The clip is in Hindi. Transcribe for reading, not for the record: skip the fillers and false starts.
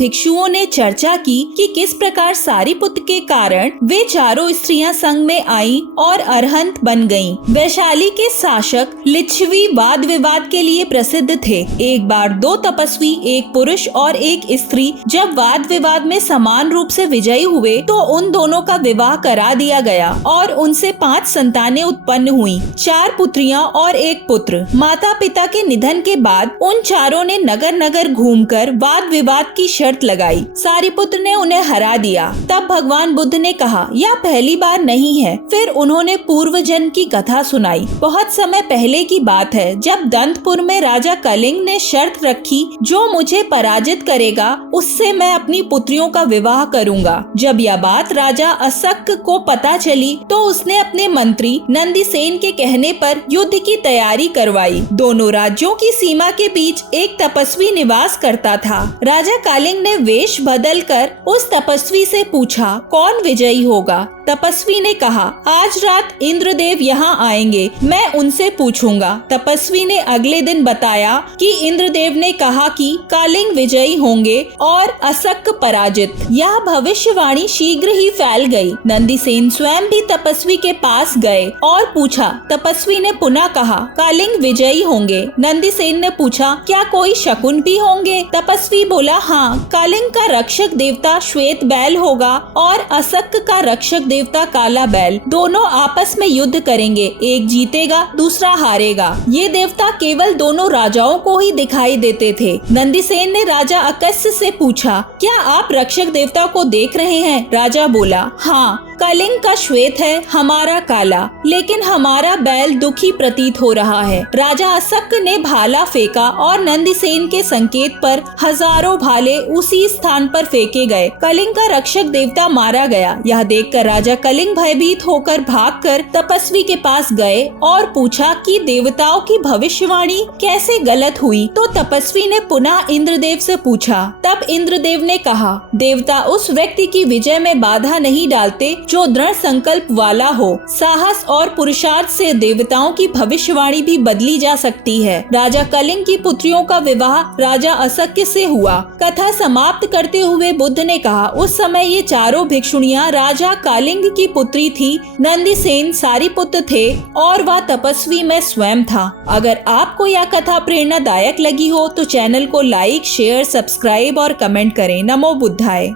भिक्षुओं ने चर्चा की कि किस प्रकार सारीपुत्र के कारण वे चारों स्त्रियां संग में आईं और अरहंत बन गईं। वैशाली के शासक लिच्छवी वाद विवाद के लिए प्रसिद्ध थे। एक बार दो तपस्वी, एक पुरुष और एक स्त्री, जब वाद विवाद में समान रूप से विजयी हुए तो उन दोनों का विवाह करा दिया गया और उनसे 5 संतानें उत्पन्न हुई, 4 पुत्रियां और 1 पुत्र। माता पिता के निधन के बाद उन चारों ने नगर नगर घूमकर वाद विवाद की शर्त लगाई। सारीपुत्र ने उन्हें हरा दिया। तब भगवान बुद्ध ने कहा, यह पहली बार नहीं है। फिर उन्होंने पूर्व जन्म की कथा सुनाई। बहुत समय पहले की बात है, जब दंतपुर में राजा कलिंग ने शर्त रखी, जो मुझे पराजित करेगा उससे मैं अपनी पुत्रियों का विवाह करूंगा। जब यह बात राजा असक को पता चली तो उसने अपने मंत्री नंदीसेन के कहने पर युद्ध की तैयारी करवाई। दोनों राज्यों की सीमा के बीच एक तपस्वी निवास करता था। राजा कालिंग ने वेश बदलकर उस तपस्वी से पूछा, कौन विजयी होगा? तपस्वी ने कहा, आज रात इंद्रदेव यहाँ आएंगे, मैं उनसे पूछूंगा। तपस्वी ने अगले दिन बताया कि इंद्रदेव ने कहा कि कालिंग विजयी होंगे और असक पराजित। यह भविष्यवाणी शीघ्र ही फैल गई। नंदीसेन स्वयं भी तपस्वी के पास गए और पूछा। तपस्वी ने पुनः कहा, कालिंग विजयी होंगे। नंदीसेन ने पूछा, क्या कोई शकुन भी होंगे? तपस्वी बोला, हाँ, कालिंग का रक्षक देवता श्वेत बैल होगा और असक का रक्षक देवता काला बैल। दोनों आपस में युद्ध करेंगे, एक जीतेगा दूसरा हारेगा। ये देवता केवल दोनों राजाओं को ही दिखाई देते थे। नंदीसेन ने राजा अकस्य से पूछा, क्या आप रक्षक देवता को देख रहे हैं? राजा बोला, हाँ, कलिंग का श्वेत है, हमारा काला, लेकिन हमारा बैल दुखी प्रतीत हो रहा है। राजा असक ने भाला फेंका और नंदीसेन के संकेत पर हजारों भाले उसी स्थान पर फेंके गए। कलिंग का रक्षक देवता मारा गया। यह देखकर राजा कलिंग भयभीत होकर भागकर तपस्वी के पास गए और पूछा कि देवताओं की भविष्यवाणी कैसे गलत हुई? तो तपस्वी ने पुनः इंद्रदेव से पूछा। तब इंद्रदेव ने कहा, देवता उस व्यक्ति की विजय में बाधा नहीं डालते जो दृढ़ संकल्प वाला हो। साहस और पुरुषार्थ से देवताओं की भविष्यवाणी भी बदली जा सकती है। राजा कलिंग की पुत्रियों का विवाह राजा असक्य से हुआ। कथा समाप्त करते हुए बुद्ध ने कहा, उस समय ये चारों भिक्षुणियां राजा कालिंग की पुत्री थी। नंदीसेन सारीपुत्र थे और वह तपस्वी मैं स्वयं था। अगर आपको यह कथा प्रेरणादायक लगी हो तो चैनल को लाइक, शेयर, सब्सक्राइब और कमेंट करें। नमो बुद्धाय।